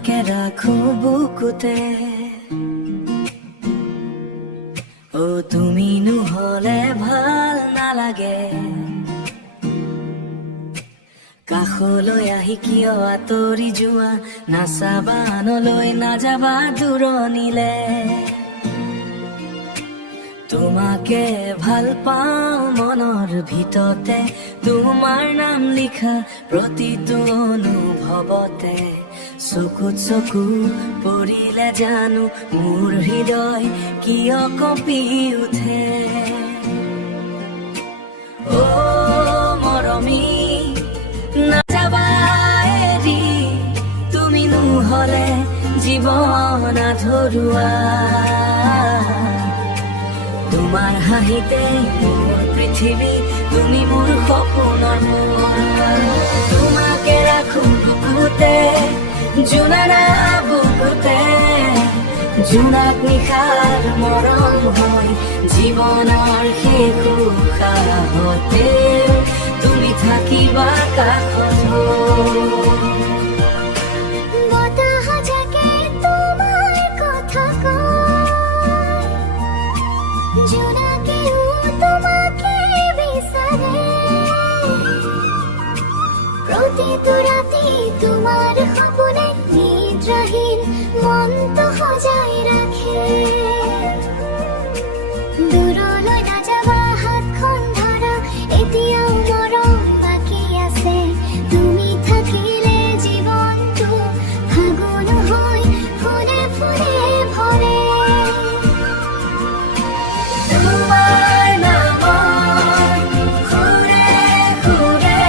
তোমাকে রাখো বুকুতে, ও তুমি নহলে ভাল নালাগে। কাষলৈ আহি কিয় আঁতৰি যোৱা, নাচাবা আনলৈ নাযাবা দূৰণিলে। তোমাকে ভাল পাওঁ মনৰ ভিতৰতে, তোমাৰ নাম লিখা প্ৰতিটো অনুভৱতে। চকুত চকু পৰিলে জানো মোৰ হৃদয় কিয় কঁপি উঠে। অ মৰমী নাযাবা এৰি, তুমি নহলে জীৱন আধৰুৱা। তোমাৰ হাঁহিতে মোৰ পৃথিৱী, তুমি মোৰ সপোনৰ মোৰ। তোমাকে ৰাখো বুকুতে, জোনাৰা বুকুতে, জোনাক নিশাৰ মৰম হয় জীৱনৰ শেষ উশাহতে। তুমি থাকিবা কাষত। প্ৰতিটো ৰাতি তোমাৰ সপোনে নিদ্ৰাহীন মনটো সজাই ৰাখে। দূৰলৈ নাযাবা, হাতখন ধৰা, এতিয়াও মৰম বাকী আছে। তুমি থাকিলে জীৱনটো ফাগুন হৈ ফুলে ফুলে ভৰে। তোমাৰ নামত সুৰে সুৰে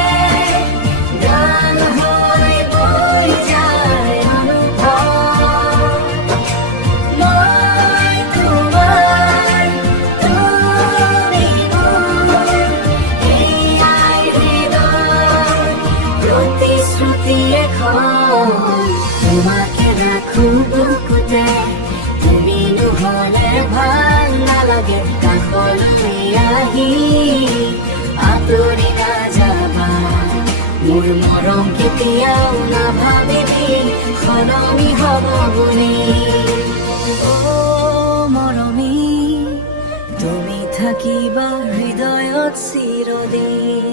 গান হৈ বৈ যায় অনুভৱ। মই তোমাৰ, তুমি মোৰ, এয়াই হৃদয় প্ৰতিশ্ৰুতি এখন। তোমাকে ৰাখো বুকুতে, তুমি নহলে ভাল নালাগে। কাষলৈ আহি আঁতৰি নাযাবা, মোৰ মৰম কেতিয়াও নাভাবিবি সলনি হব বুলি। অ মৰমী তুমি থাকিবা হৃদয়ত চিৰদিন।